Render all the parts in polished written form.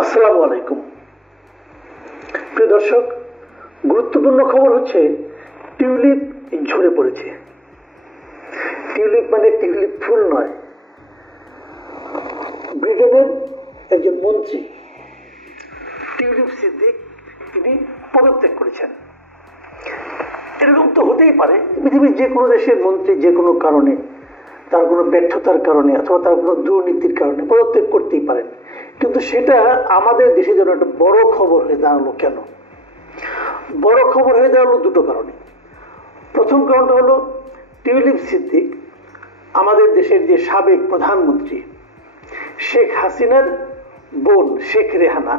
আসসালামু আলাইকুম প্রিয় দর্শক, গুরুত্বপূর্ণ খবর হচ্ছে টিউলিপ ঝরে পড়েছে। টিউলিপ মানে টিউলিপ ফুল নয়। ব্রিটেনের একজন মন্ত্রী টিউলিপ সিদ্দিক তিনি পদত্যাগ করেছেন। এরকম তো হতেই পারে, পৃথিবীর যে কোনো দেশের মন্ত্রী যে কোনো কারণে, তার কোনো ব্যর্থতার কারণে অথবা তার কোনো দুর্নীতির কারণে পদত্যাগ করতেই পারেন, কিন্তু সেটা আমাদের দেশে যেন একটা বড় খবর হয়ে দাঁড়ালো কেন? বড় খবর হয়ে দাঁড়ালো দুটো কারণে। প্রথম কারণটা হলো টিউলিপ সিদ্দিক আমাদের দেশের যে সাবেক প্রধানমন্ত্রী শেখ হাসিনার বোন শেখ রেহানা,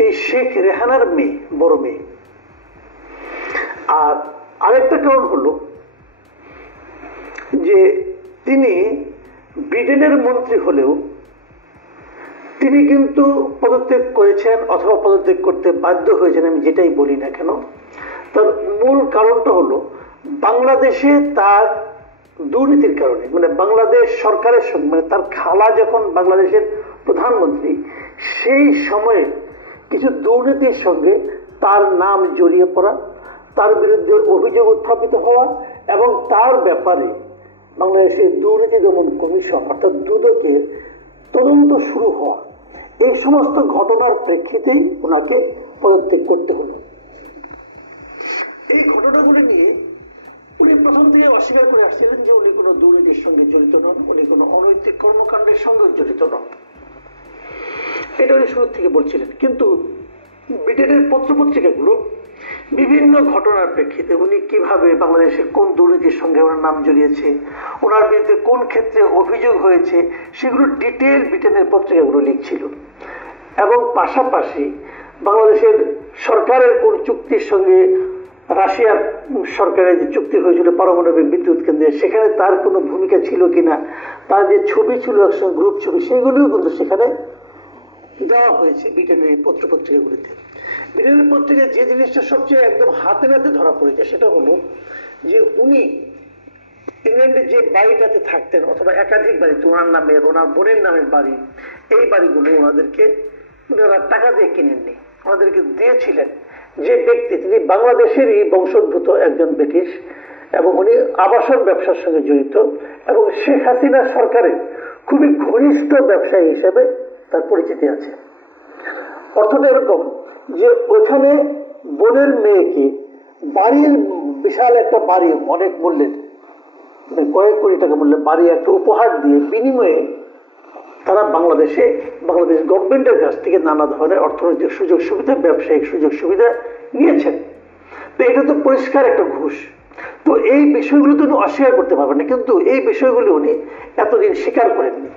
এই শেখ রেহানার মেয়ে, বড় মেয়ে। আর আরেকটা কারণ হলো যে তিনি ব্রিটেনের মন্ত্রী হলেও তিনি কিন্তু পদত্যাগ করেছেন অথবা পদত্যাগ করতে বাধ্য হয়েছেন, আমি যেটাই বলি না কেন। তার মূল কারণটা হলো বাংলাদেশে তার দুর্নীতির কারণে, মানে বাংলাদেশ সরকারের সঙ্গে, মানে তার খালা যখন বাংলাদেশের প্রধানমন্ত্রী, সেই সময়ে কিছু দুর্নীতির সঙ্গে তার নাম জড়িয়ে পড়া, তার বিরুদ্ধে অভিযোগ উত্থাপিত হওয়া এবং তার ব্যাপারে বাংলাদেশের দুর্নীতি দমন কমিশন অর্থাৎ দুদকের তদন্ত শুরু হওয়া, এই সমস্ত ঘটনার প্রেক্ষিতেই ওনাকে পদত্যাগ করতে হলো। এই ঘটনাগুলি নিয়ে উনি প্রথম থেকে অস্বীকার করে আসছিলেন যে উনি কোনো দুর্নীতির সঙ্গে জড়িত নন, উনি কোনো অনৈতিক কর্মকাণ্ডের সঙ্গে জড়িত নন, এটা উনি শুরু থেকে বলছিলেন। কিন্তু ব্রিটেনের পত্রপত্রিকাগুলো বিভিন্ন ঘটনার প্রেক্ষিতে উনি কিভাবে বাংলাদেশের কোন দুর্নীতির সঙ্গে ওনার নাম জড়িয়েছে, ওনার বিরুদ্ধে কোন ক্ষেত্রে অভিযোগ হয়েছে, সেগুলো ডিটেল ব্রিটেনের পত্রিকাগুলো লিখছিল। এবং পাশাপাশি বাংলাদেশের সরকারের কোন চুক্তির সঙ্গে রাশিয়ার সরকারের যে চুক্তি হয়েছিল পারমাণবিক বিদ্যুৎ কেন্দ্রে, সেখানে তার কোনো ভূমিকা ছিল কিনা, তার যে ছবি ছিল একসঙ্গে গ্রুপ ছবি, সেগুলিও কিন্তু সেখানে দেওয়া হয়েছে ব্রিটেনের পত্রপত্রিকাগুলিতে। ব্রিটেনের পত্রিকায় যে জিনিসটা সবচেয়ে একদম হাতে নাতে ধরা পড়েছে সেটা হলো যে উনি ইংল্যান্ডের যে বাড়িটাতে থাকতেন অথবা একাধিক বাড়ি, ওনার নামের, ওনার বোনের নামের বাড়ি, এই বাড়িগুলো ওনাদেরকে ওনারা টাকা দিয়ে কিনেননি, ওনাদেরকে দিয়েছিলেন যে ব্যক্তি, তিনি বাংলাদেশেরই বংশোদ্ভূত একজন ব্রিটিশ এবং উনি আবাসন ব্যবসার সঙ্গে জড়িত এবং শেখ হাসিনা সরকারের খুবই ঘনিষ্ঠ ব্যবসায়ী হিসেবে তার পরিচিতি আছে। অর্থটা এরকম যে ওখানে বোনের মেয়েকে বাড়ির, বিশাল একটা বাড়ি, অনেক মূল্যের, কয়েক কোটি টাকা মূল্যের বাড়ি একটা উপহার দিয়ে বিনিময়ে তারা বাংলাদেশ গভর্নমেন্টের কাছ থেকে নানা ধরনের অর্থনৈতিক সুযোগ সুবিধা, ব্যবসায়িক সুযোগ সুবিধা নিয়েছেন। তো এটা তো পরিষ্কার একটা ঘুষ। তো এই বিষয়গুলো তো উনি অস্বীকার করতে পারবেন না, কিন্তু এই বিষয়গুলো উনি এতদিন স্বীকার করেননি।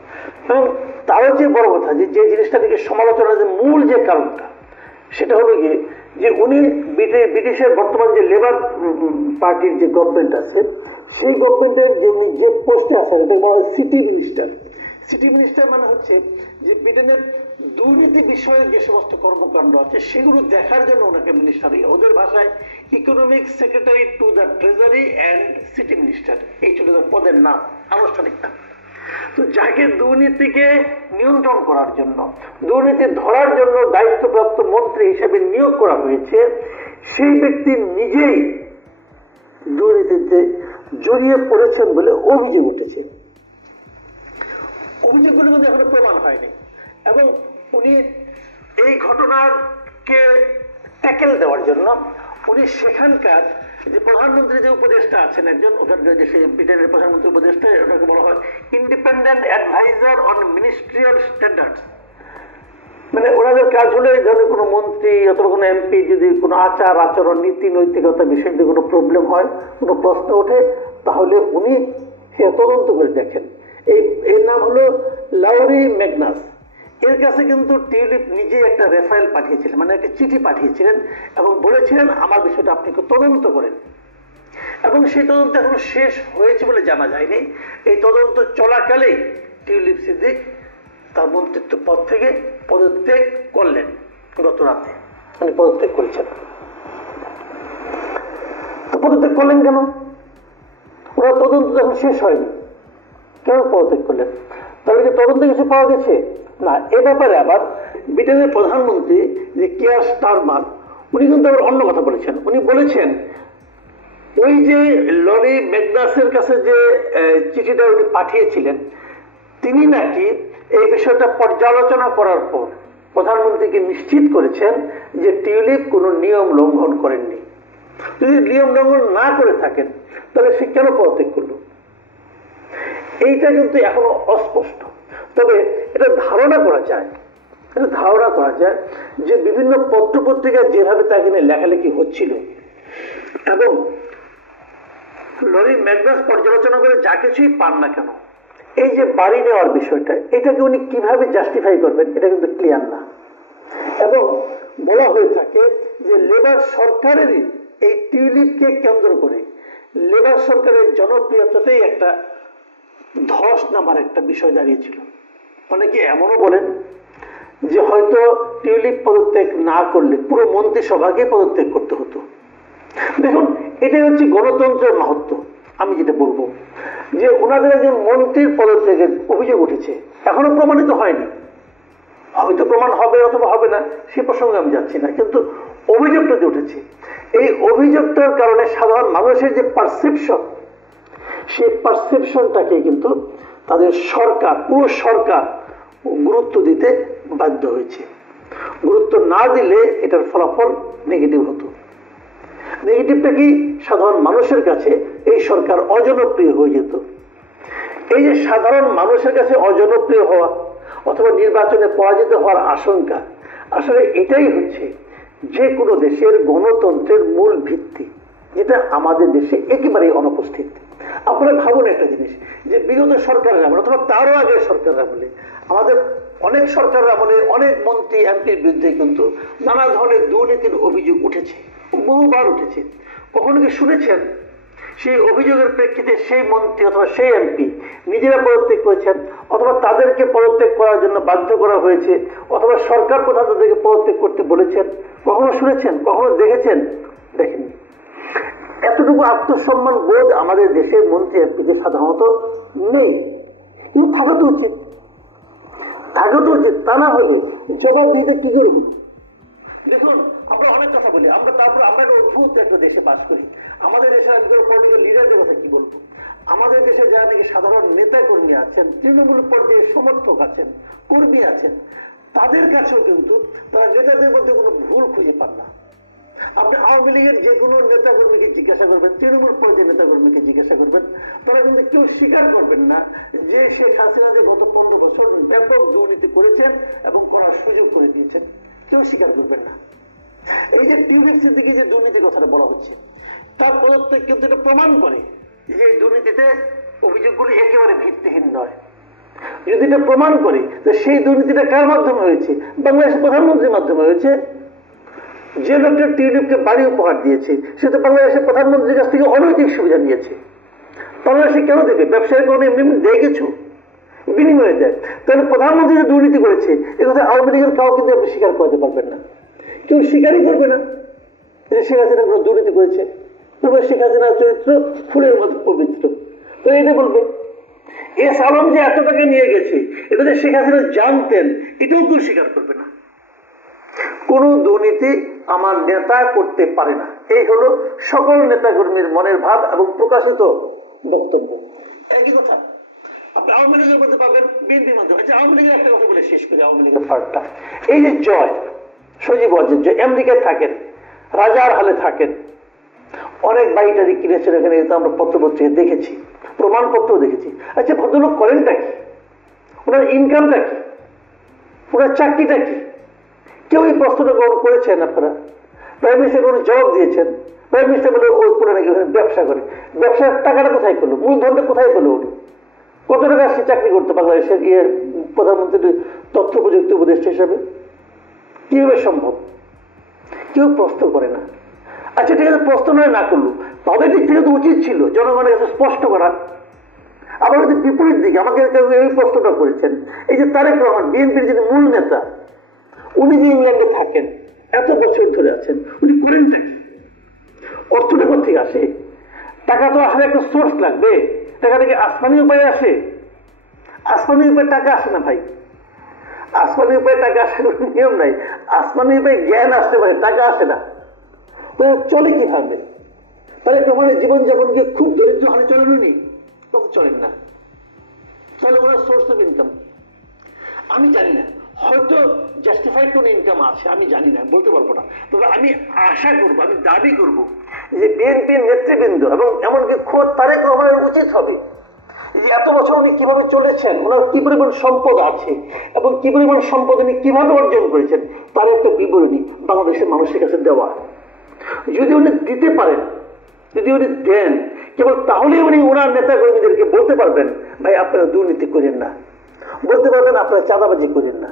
এবং তারও যে বড় কথা যে জিনিসটা থেকে সমালোচনার যে মূল যে কারণটা, সেটা হলো গিয়ে যে উনি ব্রিটিশের বর্তমান যে লেবার পার্টির যে গভর্নমেন্ট আছে, সেই গভর্নমেন্টের যে উনি যে পোস্টে আছেন, এটা বলা হয় সিটি মিনিস্টার। সিটি মিনিস্টার মানে হচ্ছে যে ব্রিটেনের দুর্নীতি বিষয়ে যে সমস্ত কর্মকাণ্ড আছে সেগুলো দেখার জন্য ওনাকে মিনিস্টার, ওদের ভাষায় economic secretary to the treasury and city minister, এই ছিল তার পদের নাম, আনুষ্ঠানিক নাম। তো যাকে দুর্নীতিকে নিয়ন্ত্রণ করার জন্য, দুর্নীতি ধরার জন্য দায়িত্বপ্রাপ্ত মন্ত্রী হিসেবে নিয়োগ করা হয়েছে, সেই ব্যক্তি নিজেই দুর্নীতিতে জড়িয়ে পড়েছেন বলে অভিযোগ উঠেছে। অভিযোগগুলোর মধ্যে এখনো প্রমাণ হয়নি এবং উনি এই ঘটনাকে ট্যাকেল দেওয়ার জন্য উনি সেখানকার যে প্রধানমন্ত্রী যে উপদেষ্টা আছেন একজন, ওখানকার যে ব্রিটেনের প্রধানমন্ত্রী উপদেষ্টা, ওটাকে বলা হয় independent adviser on ministerial standards. মানে ওনাদের কাজ হলো এই ধরনের কোনো মন্ত্রী অথবা কোনো এমপি যদি কোনো আচার আচরণ, নীতি নৈতিকতা বিষয়ে যদি কোনো প্রবলেম হয়, কোনো প্রশ্ন ওঠে, তাহলে উনি সে তদন্ত করে দেখেন। এর নাম হলো লাউরি ম্যাগনাস। এর কাছে কিন্তু টিউলিপ নিজে একটা রেফারেল পাঠিয়েছিলেন, মানে একটা চিঠি পাঠিয়েছিলেন এবং বলেছিলেন আমার বিষয়টা আপনি তদন্ত করেন। এবং সেই তদন্ত এখনো শেষ হয়েছে বলে জানা যায়নি। এই তদন্ত চলাকালেই টিউলিপ সিদ্দিক তার মন্ত্রিত্ব পদ থেকে পদত্যাগ করলেন। গত রাতে উনি পদত্যাগ করেছেন। তো পদত্যাগ করলেন কেন? ওনার তদন্ত যখন শেষ হয়নি, কেন পদত্যাগ করলেন? তাহলে কি তদন্তে কিছু পাওয়া গেছে? না, এ ব্যাপারে আবার ব্রিটেনের প্রধানমন্ত্রী যে কিয়ার স্টারমার, উনি কিন্তু আবার অন্য কথা বলেছেন। উনি বলেছেন ওই যে লরি ম্যাকনাসের কাছে যে চিঠিটা উনি পাঠিয়েছিলেন, তিনি নাকি এই বিষয়টা পর্যালোচনা করার পর প্রধানমন্ত্রীকে নিশ্চিত করেছেন যে টিউলিপ কোনো নিয়ম লঙ্ঘন করেননি। যদি নিয়ম লঙ্ঘন না করে থাকেন তাহলে সে কেন পদত্যাগ করলো, এইটা কিন্তু এখনো অস্পষ্ট। তবে এটা ধারণা করা যায়, যে বিভিন্ন পত্র পত্রিকায় যেভাবে তাকে নিয়ে লেখালেখি হচ্ছিল এবং লরি ম্যাকনাস পর্যালোচনা করে যা কিছুই পান না কেন, এই যে বাড়ি নেওয়ার বিষয়টা, এটাকে উনি কিভাবে জাস্টিফাই করবেন এটা কিন্তু ক্লিয়ার না। এবং বলা হয়ে থাকে যে লেবার সরকারেরই এই টিউলিপকে কেন্দ্র করে লেবার সরকারের জনপ্রিয়তাতেই একটা ধস নামার একটা বিষয় দাঁড়িয়েছিল। অনেকে এমনও বলেন যে হয়তো টিউলিপ পদত্যাগ না করলে পুরো মন্ত্রিসভাকে পদত্যাগ করতে হতো। দেখুন, এটাই হচ্ছে গণতন্ত্রের মাহাত্ম্য। আমি যেটা বলবো যে ওনাদের একজন মন্ত্রীর পদত্যাগের অভিযোগ উঠেছে, এখনো প্রমাণিত হয়নি, হয়তো প্রমাণ হবে অথবা হবে না, সে প্রসঙ্গে আমি যাচ্ছি না, কিন্তু অভিযোগটা যে উঠেছে, এই অভিযোগটার কারণে সাধারণ মানুষের যে পারসেপশন, সেই পারসেপশনটাকে কিন্তু তাদের সরকার, পুরো সরকার গুরুত্ব দিতে বাধ্য হয়েছে। গুরুত্ব না দিলে এটার ফলাফল নেগেটিভ হতো। নেগেটিভটা কি, সাধারণ মানুষের কাছে এই সরকার অজনপ্রিয় হয়ে যেত। এই যে সাধারণ মানুষের কাছে অজনপ্রিয় হওয়া অথবা নির্বাচনে পরাজিত হওয়ার আশঙ্কা, আসলে এটাই হচ্ছে যে কোনো দেশের গণতন্ত্রের মূল ভিত্তি, যেটা আমাদের দেশে একেবারেই অনুপস্থিত। আপনারা ভাবুন একটা জিনিস, যে বিগত সরকারের আমলে অথবা তারও আগের সরকারের আমলে, আমাদের অনেক সরকারের আমলে অনেক মন্ত্রী এমপির বিরুদ্ধে কিন্তু নানা ধরনের দুর্নীতির অভিযোগ উঠেছে, বহুবার উঠেছে। কখনো কি শুনেছেন সেই অভিযোগের প্রেক্ষিতে সেই মন্ত্রী অথবা সেই এমপি নিজেরা পদত্যাগ করেছেন, অথবা তাদেরকে পদত্যাগ করার জন্য বাধ্য করা হয়েছে, অথবা সরকার প্রধান তাদেরকে পদত্যাগ করতে বলেছেন? কখনো শুনেছেন? কখনো দেখেছেন? দেখেননি। এতটুকু আত্মসম্মান বোধ আমাদের দেশের মন্ত্রী এমপিদের সাধারণত নেই, কিন্তু থাকা তো উচিত, তা না হলে জবাব দিতে কি করব? দেখুন, আমরা অনেক কথা বলি, তারপর আমরা একটা অদ্ভুত একটা দেশে বাস করি। আমাদের দেশের পলিটিক্যাল লিডারদের কথা কি বলবো? আমাদের দেশে যারা নাকি সাধারণ নেতা কর্মী আছেন, তৃণমূল পর্যায়ে সমর্থক আছেন, কর্মী আছেন, তাদের কাছেও কিন্তু তারা নেতাদের মধ্যে কোনো ভুল খুঁজে পান না। আপনি আওয়ামী লীগের যে কোনো নেতা কর্মীকে জিজ্ঞাসা করবেন, তৃণমূল পর্যায়ের নেতা কর্মীকে জিজ্ঞাসা করবেন, তারা কিন্তু কেউ স্বীকার করবেন না যে শেখ হাসিনা যে গত 15 বছর ব্যাপক দুর্নীতি করেছেন এবং করার সুযোগ করে দিয়েছেন, কেউ স্বীকার করবেন না। এই যে টিউলিপ সিদ্দিকী যে দুর্নীতির কথাটা বলা হচ্ছে, তার পদত্যাগ কিন্তু এটা প্রমাণ করে যে এই দুর্নীতিতে অভিযোগগুলি একেবারে ভিত্তিহীন নয়। যদি এটা প্রমাণ করে যে সেই দুর্নীতিটা কার মাধ্যমে হয়েছে, বাংলাদেশের প্রধানমন্ত্রীর মাধ্যমে হয়েছে। যে লোকটা টিউলিপকে বাড়ি উপহার দিয়েছে সে তো বাংলাদেশের প্রধানমন্ত্রীর কাছ থেকে অনৈতিক সুবিধা নিয়েছে। বাংলাদেশে কেন দেবে? ব্যবসায়ী কোনো এমনি দেয় কিছু বিনিময়ে দেয়। তাহলে প্রধানমন্ত্রী যে দুর্নীতি করেছে এ কথা আওয়ামী লীগের কাউ কিন্তু আপনি স্বীকার করতে পারবেন না, কেউ স্বীকারই করবে না যে শেখ হাসিনা কোনো দুর্নীতি করেছে। শেখ হাসিনার চরিত্র ফুলের মতো পবিত্র, তো এটা বলবে। এস আলম যে এত টাকা নিয়ে গেছে এটা যে শেখ হাসিনা জানতেন, এটাও কেউ স্বীকার করবে না। কোন দুর্নীতি আমার নেতা করতে পারে না, এই হলো সকল নেতাকর্মীর মনের ভাব এবং প্রকাশিত বক্তব্য। একই কথা আপনি আওয়ামী লীগের মধ্যে পাবেন, বিএনপির মধ্যে। আচ্ছা, আওয়ামী লীগের একটা কথা বলে শেষ করি। আওয়ামী লীগের ফার্টটা, এই যে জয় সজীব ওয়াজেদ জয় আমেরিকায় থাকেন, রাজার হালে থাকেন, অনেক বাড়িটারি কিনেছেন এখানে, কিন্তু আমরা পত্রপত্রিকা দেখেছি, প্রমাণপত্র দেখেছি। আচ্ছা, ভদ্রলোক করেনটা কি? ওনার ইনকামটা কি? ওনার চাকরিটা কি? কেউ এই প্রশ্নটা গ্রহণ করেছেন? আপনারা প্রাইম মিনিস্টার কোনো জবাব দিয়েছেন? প্রাইম মিনিস্টার বলে ওই করে নাকি ব্যবসা করে, ব্যবসার টাকাটা কোথায় পেলো, মূলধনটা কোথায় পেলো, উনি কত টাকা সে চাকরি করতো বাংলাদেশের প্রধানমন্ত্রীর তথ্য প্রযুক্তি উপদেষ্টা হিসাবে? কিভাবে সম্ভব? কেউ প্রশ্ন করে না। আচ্ছা ঠিক আছে, প্রশ্ন নয় না করলো, তাদের দিক থেকে তো উচিত ছিল জনগণের কাছে স্পষ্ট করা। আবার যদি বিপরীত দিকে আমাকে এই প্রশ্নটা করেছেন, এই যে তারেক রহমান বিএনপির যিনি মূল নেতা, উনি যে ইংল্যান্ডে থাকেন, এত বছর ধরে আছেন, উনি করেনটা কি? অর্থটা কোথেকে আসে? টাকা তো আসলে একটা সোর্স লাগবে, টাকাটা কি আসমানি উপায়ে আসে? আসমানি উপায়ে টাকা আসে না ভাই। আসমানি উপায়ে টাকা আসার কোনো নিয়ম নাই, আসমানি উপায়ে জ্ঞান আসতে পারে, টাকা আসে না। তো চলে কিভাবে? তাহলে তোমার জীবনযাপনকে খুব দরিদ্র হালে চলেন উনি? তখন চলেন না। তাহলে ওনার সোর্স অফ ইনকাম আমি জানি না, হয়তো জাস্টিফাইড কোন ইনকাম আছে, আমি জানি না, বলতে পারবো না। তবে আমি আশা করবো, আমি দাবি করব যে বিএনপির নেতৃবৃন্দ এবং এমনকি খোদ তারেক রহমানের উচিত হবে যে এত বছর উনি কিভাবে চলেছেন, ওনার কি পরিমাণ সম্পদ আছে এবং কি পরিমাণ সম্পদ উনি কিভাবে অর্জন করেছেন তার একটা বিবরণী বাংলাদেশের মানুষের কাছে দেওয়া। যদি উনি দিতে পারেন, যদি উনি দেন, কেবল তাহলেই উনি ওনার নেতা কর্মীদেরকে বলতে পারবেন ভাই আপনারা দুর্নীতি করেন না, বলতে পারবেন আপনারা চাঁদাবাজি করেন না।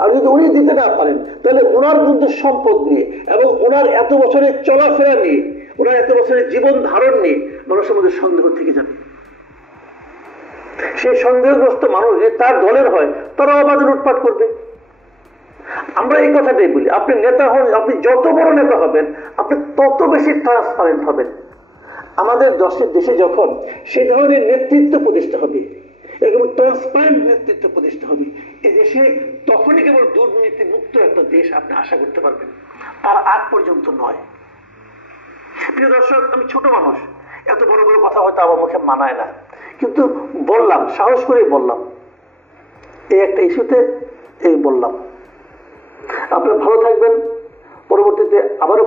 আর যদি উনি দিতে না পারেন তাহলে ওনার কিন্তু সম্পদ নিয়ে এবং ওনার এত বছরের চলাফেরা নিয়ে, ওনার এত বছরের জীবন ধারণ নিয়ে মানুষের মধ্যে সন্দেহ থেকে যাবে। সেই সন্দেহগ্রস্ত মানুষ যে তার দলের হয় তারা অবাধে লুটপাট করবে। আমরা এই কথাটাই বলি, আপনি নেতা হন, আপনি যত বড় নেতা হবেন আপনি তত বেশি ট্রান্সপারেন্ট হবেন। আমাদের দেশে যখন সে ধরনের নেতৃত্ব প্রতিষ্ঠা হবে, এরকম ট্রান্সপারেন্ট নেতৃত্ব প্রতিষ্ঠা হবে, এই দেশে তখনই কেবল দুর্নীতি মুক্ত একটা দেশ আপনি আশা করতে পারবেন, তার আগ পর্যন্ত নয়। প্রিয় দর্শক, আমি ছোট মানুষ, এত বড় বড় কথা হয়তো আমার মুখে মানায় না, কিন্তু বললাম, সাহস করে বললাম, এই একটা ইস্যুতে এই বললাম। আপনারা ভালো থাকবেন, পরবর্তীতে আবারও